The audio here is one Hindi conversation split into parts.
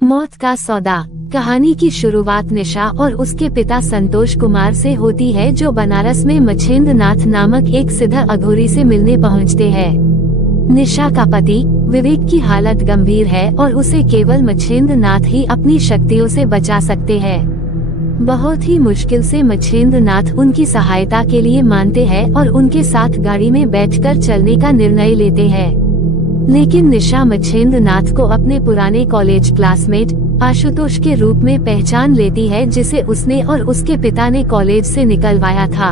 मौत का सौदा। कहानी की शुरुआत निशा और उसके पिता संतोष कुमार से होती है, जो बनारस में मच्छिंद्र नाथ नामक एक सिद्ध अघोरी से मिलने पहुंचते हैं। निशा का पति विवेक की हालत गंभीर है और उसे केवल मच्छिंद्र नाथ ही अपनी शक्तियों से बचा सकते हैं। बहुत ही मुश्किल से मच्छिंद्र नाथ उनकी सहायता के लिए मानते हैं और उनके साथ गाड़ी में बैठकर चलने का निर्णय लेते हैं। लेकिन निशा मच्छिंद्र नाथ को अपने पुराने कॉलेज क्लासमेट आशुतोष के रूप में पहचान लेती है, जिसे उसने और उसके पिता ने कॉलेज से निकलवाया था।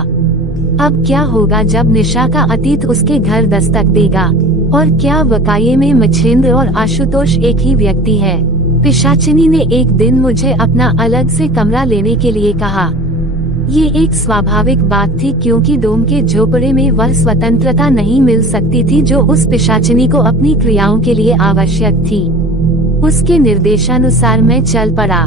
अब क्या होगा जब निशा का अतीत उसके घर दस्तक देगा, और क्या वाकई में मच्छिंद्र और आशुतोष एक ही व्यक्ति है? पिशाचिनी ने एक दिन मुझे अपना अलग से कमरा लेने के लिए कहा। ये एक स्वाभाविक बात थी, क्योंकि डोम के झोपड़े में वह स्वतंत्रता नहीं मिल सकती थी जो उस पिशाचिनी को अपनी क्रियाओं के लिए आवश्यक थी। उसके निर्देशानुसार मैं चल पड़ा,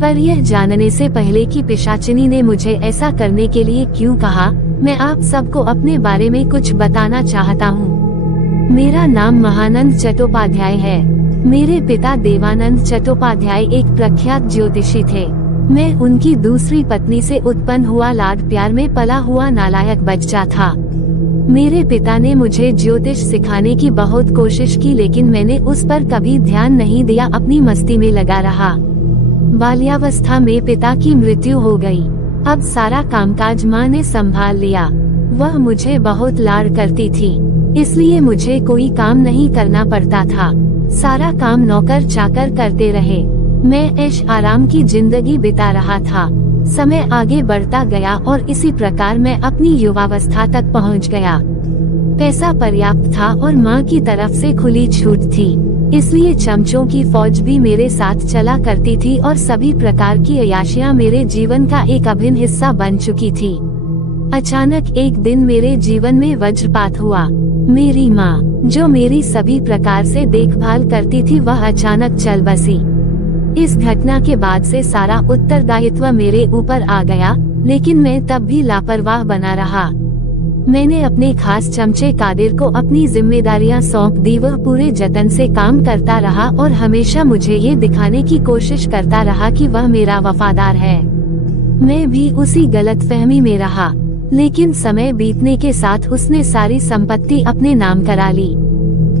पर यह जानने से पहले कि पिशाचिनी ने मुझे ऐसा करने के लिए क्यों कहा, मैं आप सबको अपने बारे में कुछ बताना चाहता हूँ। मेरा नाम महानंद चट्टोपाध्याय है। मेरे पिता देवानंद चट्टोपाध्याय एक प्रख्यात ज्योतिषी थे। मैं उनकी दूसरी पत्नी से उत्पन्न हुआ लाड प्यार में पला हुआ नालायक बच्चा था। मेरे पिता ने मुझे ज्योतिष सिखाने की बहुत कोशिश की, लेकिन मैंने उस पर कभी ध्यान नहीं दिया, अपनी मस्ती में लगा रहा। बाल्यावस्था में पिता की मृत्यु हो गई। अब सारा कामकाज माँ ने संभाल लिया। वह मुझे बहुत लाड करती थी, इसलिए मुझे कोई काम नहीं करना पड़ता था। सारा काम नौकर चाकर करते रहे। मैं ऐश आराम की जिंदगी बिता रहा था। समय आगे बढ़ता गया और इसी प्रकार मैं अपनी युवावस्था तक पहुंच गया। पैसा पर्याप्त था और माँ की तरफ से खुली छूट थी, इसलिए चमचों की फौज भी मेरे साथ चला करती थी और सभी प्रकार की अय्याशियाँ मेरे जीवन का एक अभिन्न हिस्सा बन चुकी थी। अचानक एक दिन मेरे जीवन में वज्रपात हुआ। मेरी माँ, जो मेरी सभी प्रकार से देखभाल करती थी, वह अचानक चल बसी। इस घटना के बाद से सारा उत्तरदायित्व मेरे ऊपर आ गया, लेकिन मैं तब भी लापरवाह बना रहा। मैंने अपने खास चमचे कादिर को अपनी जिम्मेदारियां सौंप दी। वह पूरे जतन से काम करता रहा और हमेशा मुझे ये दिखाने की कोशिश करता रहा कि वह मेरा वफादार है। मैं भी उसी गलतफहमी में रहा, लेकिन समय बीतने के साथ उसने सारी संपत्ति अपने नाम करा ली।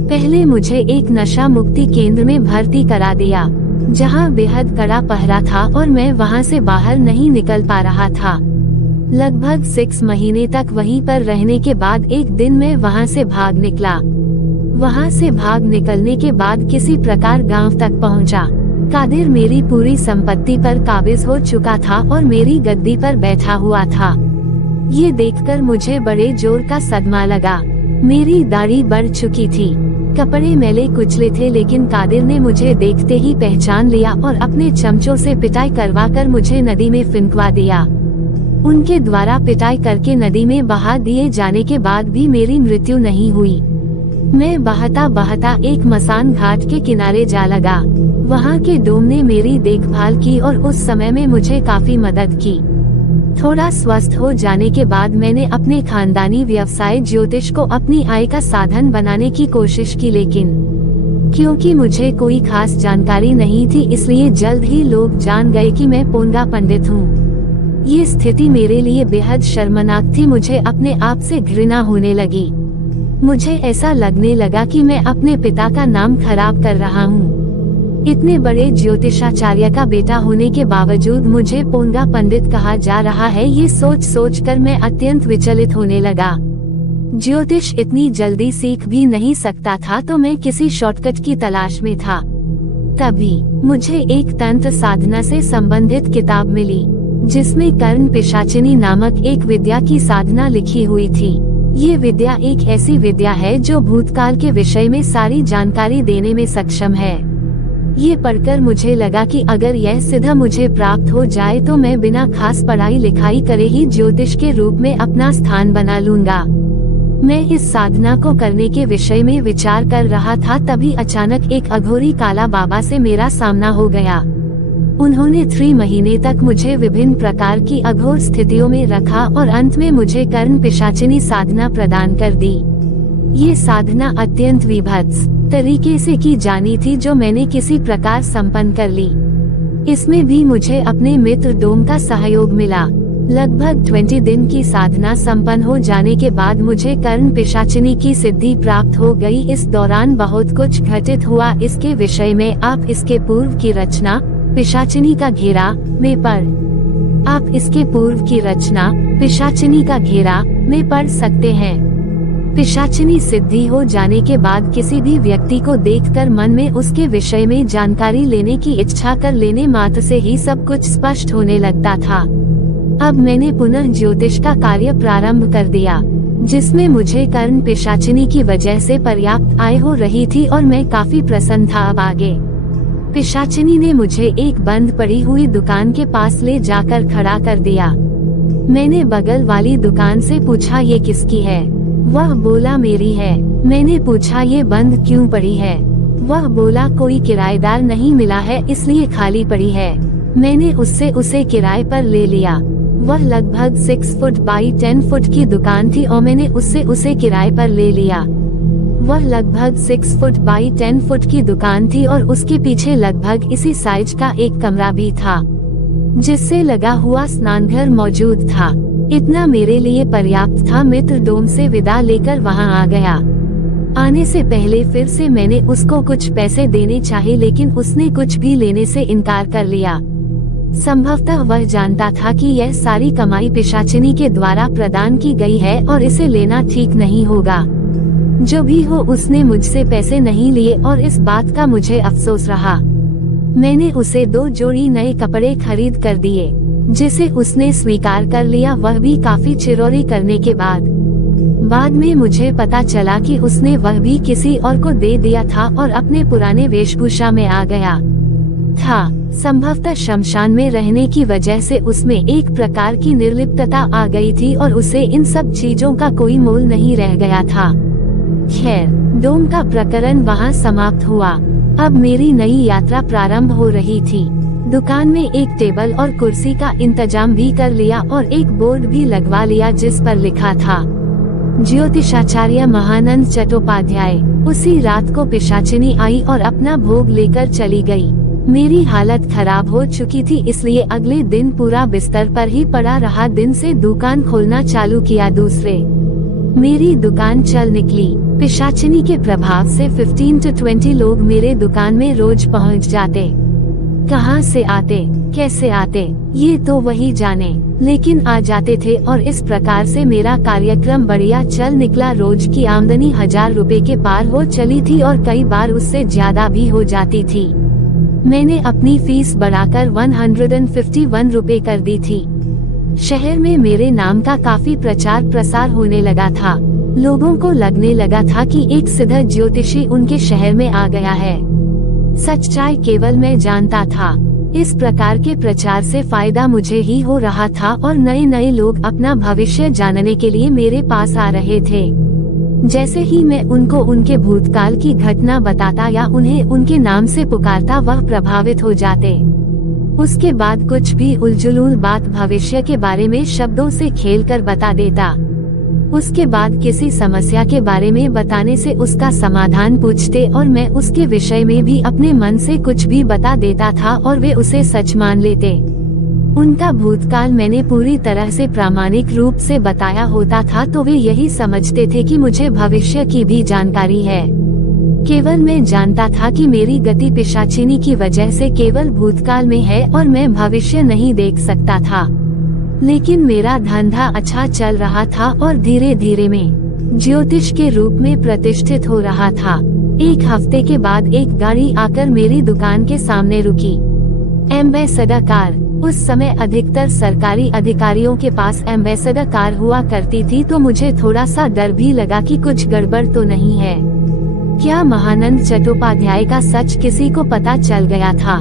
पहले मुझे एक नशा मुक्ति केंद्र में भर्ती करा दिया, जहां बेहद कड़ा पहरा था और मैं वहां से बाहर नहीं निकल पा रहा था। लगभग 6 महीने तक वहीं पर रहने के बाद एक दिन मैं वहां से भाग निकला। वहां से भाग निकलने के बाद किसी प्रकार गांव तक पहुंचा। कादिर मेरी पूरी संपत्ति पर काबिज हो चुका था और मेरी गद्दी पर बैठा हुआ था। ये देखकर मुझे बड़े जोर का सदमा लगा। मेरी दाढ़ी बढ़ चुकी थी, कपड़े मैले कुचले थे, लेकिन कादिर ने मुझे देखते ही पहचान लिया और अपने चमचों से पिटाई करवाकर मुझे नदी में फिंकवा दिया। उनके द्वारा पिटाई करके नदी में बहा दिए जाने के बाद भी मेरी मृत्यु नहीं हुई। मैं बहता बहता एक मसान घाट के किनारे जा लगा। वहाँ के डोम ने मेरी देखभाल की और उस समय में मुझे काफी मदद की। थोड़ा स्वस्थ हो जाने के बाद मैंने अपने खानदानी व्यवसाय ज्योतिष को अपनी आय का साधन बनाने की कोशिश की, लेकिन क्योंकि मुझे कोई खास जानकारी नहीं थी, इसलिए जल्द ही लोग जान गए कि मैं पोंगा पंडित हूँ। ये स्थिति मेरे लिए बेहद शर्मनाक थी। मुझे अपने आप से घृणा होने लगी। मुझे ऐसा लगने लगा कि मैं अपने पिता का नाम खराब कर रहा हूँ। इतने बड़े ज्योतिषाचार्य का बेटा होने के बावजूद मुझे पोंगा पंडित कहा जा रहा है, ये सोच सोच कर मैं अत्यंत विचलित होने लगा। ज्योतिष इतनी जल्दी सीख भी नहीं सकता था, तो मैं किसी शॉर्टकट की तलाश में था। तभी मुझे एक तंत्र साधना से संबंधित किताब मिली, जिसमें कर्ण पिशाचिनी नामक एक विद्या की साधना लिखी हुई थी। ये विद्या एक ऐसी विद्या है जो भूतकाल के विषय में सारी जानकारी देने में सक्षम है। ये पढ़कर मुझे लगा कि अगर यह सिद्ध मुझे प्राप्त हो जाए तो मैं बिना खास पढ़ाई लिखाई करे ही ज्योतिष के रूप में अपना स्थान बना लूंगा। मैं इस साधना को करने के विषय में विचार कर रहा था, तभी अचानक एक अघोरी काला बाबा से मेरा सामना हो गया। उन्होंने 3 महीने तक मुझे विभिन्न प्रकार की अघोर स्थितियों में रखा और अंत में मुझे कर्ण पिशाचिनी साधना प्रदान कर दी। ये साधना अत्यंत विभत्स तरीके से की जानी थी जो मैंने किसी प्रकार संपन्न कर ली। इसमें भी मुझे अपने मित्र डोम का सहयोग मिला। लगभग 20 दिन की साधना संपन्न हो जाने के बाद मुझे कर्ण पिशाचिनी की सिद्धि प्राप्त हो गई। इस दौरान बहुत कुछ घटित हुआ। इसके विषय में आप इसके पूर्व की रचना पिशाचिनी का घेरा में पढ़ सकते हैं। पिशाचिनी सिद्धि हो जाने के बाद किसी भी व्यक्ति को देखकर मन में उसके विषय में जानकारी लेने की इच्छा कर लेने मात्र से ही सब कुछ स्पष्ट होने लगता था। अब मैंने पुनः ज्योतिष का कार्य प्रारंभ कर दिया, जिसमें मुझे कर्ण पिशाचिनी की वजह से पर्याप्त आय हो रही थी और मैं काफी प्रसन्न था। अब आगे पिशाचिनी ने मुझे एक बंद पड़ी हुई दुकान के पास ले जाकर खड़ा कर दिया। मैंने बगल वाली दुकान से पूछा, ये किसकी है? वह बोला, मेरी है। मैंने पूछा, ये बंद क्यों पड़ी है? वह बोला, कोई किराएदार नहीं मिला है इसलिए खाली पड़ी है। मैंने उससे उसे किराए पर ले लिया। वह लगभग 6 फुट बाई 10 फुट की दुकान थी और मैंने उससे उसे किराए पर ले लिया। वह लगभग 6 फुट बाई 10 फुट की दुकान थी और उसके पीछे लगभग इसी साइज का एक कमरा भी था, जिससे लगा हुआ स्नानघर मौजूद था। इतना मेरे लिए पर्याप्त था। मित्र डोम से विदा लेकर वहां आ गया। आने से पहले फिर से मैंने उसको कुछ पैसे देने चाहे, लेकिन उसने कुछ भी लेने से इनकार कर लिया। संभवतः वह जानता था कि यह सारी कमाई पिशाचिनी के द्वारा प्रदान की गई है और इसे लेना ठीक नहीं होगा। जो भी हो, उसने मुझसे पैसे नहीं लिए और इस बात का मुझे अफसोस रहा। मैंने उसे 2 जोड़ी नए कपड़े खरीद कर दिए, जिसे उसने स्वीकार कर लिया, वह भी काफी चिरौरी करने के बाद में मुझे पता चला कि उसने वह भी किसी और को दे दिया था और अपने पुराने वेशभूषा में आ गया था। संभवतः शमशान में रहने की वजह से उसमें एक प्रकार की निर्लिप्तता आ गई थी और उसे इन सब चीजों का कोई मोल नहीं रह गया था। खैर, डोम का प्रकरण वहां समाप्त हुआ। अब मेरी नई यात्रा प्रारंभ हो रही थी। दुकान में एक टेबल और कुर्सी का इंतजाम भी कर लिया और एक बोर्ड भी लगवा लिया जिस पर लिखा था ज्योतिषाचार्य महानंद चट्टोपाध्याय। उसी रात को पिशाचिनी आई और अपना भोग लेकर चली गई। मेरी हालत खराब हो चुकी थी, इसलिए अगले दिन पूरा बिस्तर पर ही पड़ा रहा। दिन से दुकान खोलना चालू किया। दूसरे मेरी दुकान चल निकली। पिशाचिनी के प्रभाव से 15 से 20 लोग मेरे दुकान में रोज पहुंच जाते। कहां से आते, कैसे आते, ये तो वही जाने, लेकिन आ जाते थे और इस प्रकार से मेरा कार्यक्रम बढ़िया चल निकला। रोज की आमदनी 1000 रुपए के पार हो चली थी और कई बार उससे ज्यादा भी हो जाती थी। मैंने अपनी फीस बढ़ाकर 151 रुपए कर दी थी। शहर में मेरे नाम का काफी प्रचार प्रसार होने लगा था। लोगों को लगने लगा था कि एक सिद्ध ज्योतिषी उनके शहर में आ गया है। सच्चाई केवल मैं जानता था। इस प्रकार के प्रचार से फायदा मुझे ही हो रहा था और नए नए लोग अपना भविष्य जानने के लिए मेरे पास आ रहे थे। जैसे ही मैं उनको उनके भूतकाल की घटना बताता या उन्हें उनके नाम से पुकारता, वह प्रभावित हो जाते। उसके बाद कुछ भी उलझुल बात भविष्य के बारे में शब्दों से खेलकर बता देता। उसके बाद किसी समस्या के बारे में बताने से उसका समाधान पूछते और मैं उसके विषय में भी अपने मन से कुछ भी बता देता था और वे उसे सच मान लेते। उनका भूतकाल मैंने पूरी तरह से प्रामाणिक रूप से बताया होता था तो वे यही समझते थे कि मुझे भविष्य की भी जानकारी है। केवल मैं जानता था कि मेरी गति पिशाचिनी की वजह से केवल भूतकाल में है और मैं भविष्य नहीं देख सकता था। लेकिन मेरा धंधा अच्छा चल रहा था और धीरे धीरे मैं ज्योतिष के रूप में प्रतिष्ठित हो रहा था। एक हफ्ते के बाद एक गाड़ी आकर मेरी दुकान के सामने रुकी। Ambassador car. उस समय अधिकतर सरकारी अधिकारियों के पास एम्बेसडर कार हुआ करती थी, तो मुझे थोड़ा सा डर भी लगा कि कुछ गड़बड़ तो नहीं है। क्या महानंद चट्टोपाध्याय का सच किसी को पता चल गया था?